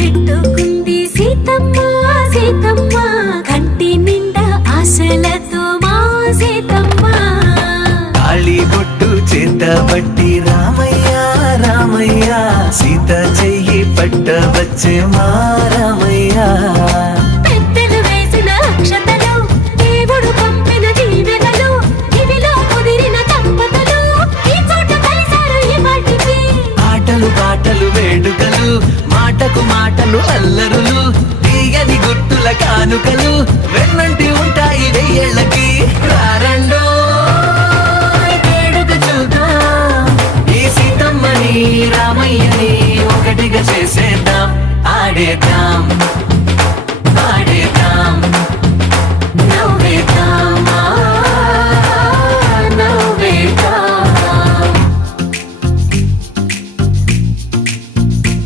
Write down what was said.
పెట్టుకుంది సీతమ్మ సీతమ్మ కంటి నిండా ఆశలతో మా సీతమ్మ తాళి బొట్టు చేత పట్టి రామయ్య రామయ్య సీత చెయ్యి పట్ట వచ్చే మా రామయ్య పెద్దలు వేసిన అక్షతలు దేవుడు పంపిన దీవెనలు ఇవిలో కుదిరిన దంపతులు ఈ చోట కలిసారు ఈ వాటికి ఆటలు పాటలు వేడుకలు మాటకు మాటలు అల్లరులు తీయని గుట్టుల కానుకలు వెన్నంటి